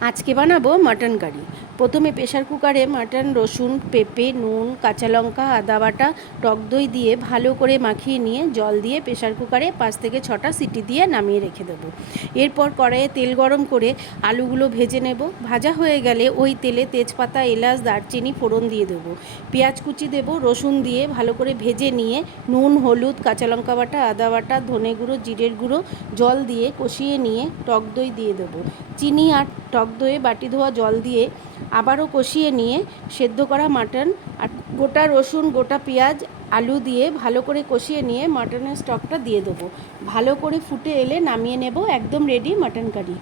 আজকে বানাবো mutton curry. প্রথমে প্রেশার কুকারে মাটন, রসুন, পেঁপে, নুন, কাঁচা লঙ্কা, আদা বাটা, টক দই দিয়ে ভালো করে মাখিয়ে নিয়ে জল দিয়ে প্রেশার কুকারে 5 থেকে 6টা সিটি দিয়ে নামিয়ে রেখে দেবো। এরপর কড়াইয়ে তেল গরম করে আলুগুলো ভেজে নেব। ভাজা হয়ে গেলে ওই তেলে তেজপাতা, এলাচ, দারচিনি ফোড়ন দিয়ে দেবো। পেঁয়াজ কুচি দেবো, রসুন দিয়ে ভালো করে ভেজে নিয়ে নুন, হলুদ, কাঁচা লঙ্কা বাটা, আদা বাটা, ধনে গুঁড়ো, জিরের গুঁড়ো, জল দিয়ে কষিয়ে নিয়ে টক দই দিয়ে দেবো। চিনি আর টক দইয়ে বাটি ধোয়া জল দিয়ে আবারও কষিয়ে নিয়ে সেদ্ধ করা মাটন আর গোটা রসুন, গোটা পেঁয়াজ, আলু দিয়ে ভালো করে কষিয়ে নিয়ে মাটনের স্টকটা দিয়ে দেবো। ভালো করে ফুটে এলে নামিয়ে নেব। একদম রেডি মাটন কারি।